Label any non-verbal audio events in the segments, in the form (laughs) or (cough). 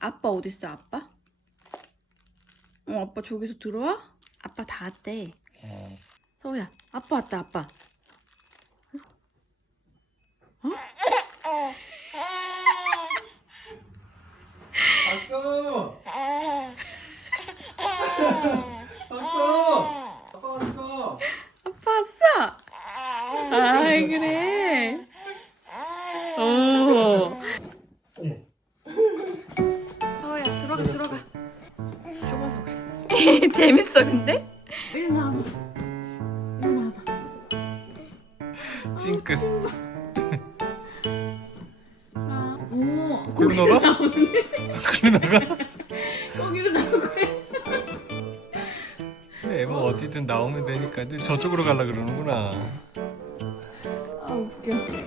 아빠 어디 있어 아빠? 어 아빠 저기서 들어와? 아빠 다 왔대. 서우야 아빠 왔다 아빠. 어? 박수! 박수! 아빠 왔어! 아빠 왔어? 아이 그래. 오. (laughs) 재밌어 근데? 일로 나와봐. 일로 나와봐. 찡긋. 자, 오. 글로 나가? 글로 나가? 거기로 나오고 해. 그래, 뭐 어디든 나오면 되니까. 근데 저쪽으로 가려 그러는구나. 아 웃겨.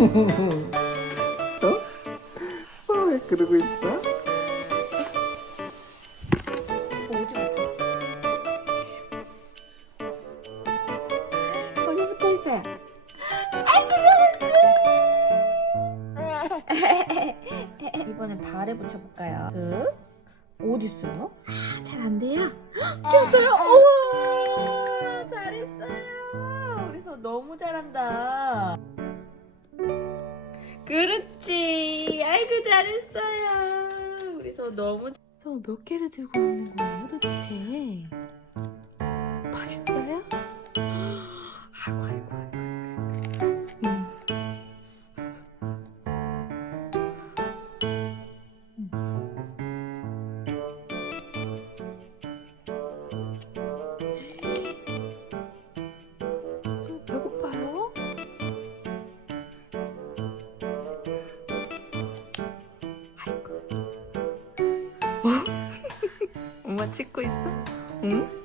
(laughs) 왜 그러고 있어? 거기 붙어 있어요. (laughs) 이번엔 발에 붙여볼까요? 슥. 어디 있어요? 아, 잘 안 돼요. 됐어요. 우와, 잘했어요. 그래서 너무 잘한다. 그렇지. 아이고 잘했어요. 그래서 너무. 저몇 개를 들고 오는 거예요, 도대체? 맛있어 찍고 있어? 응?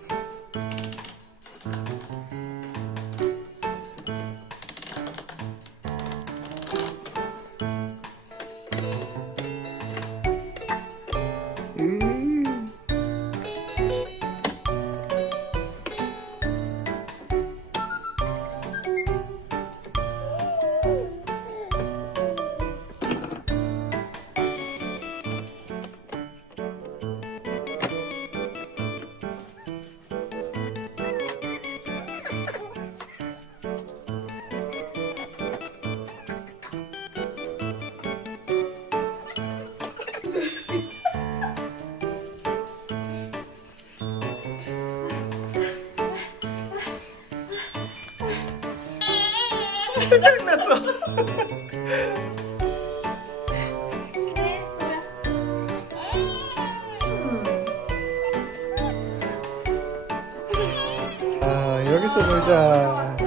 장났어. 아 여기서 놀자.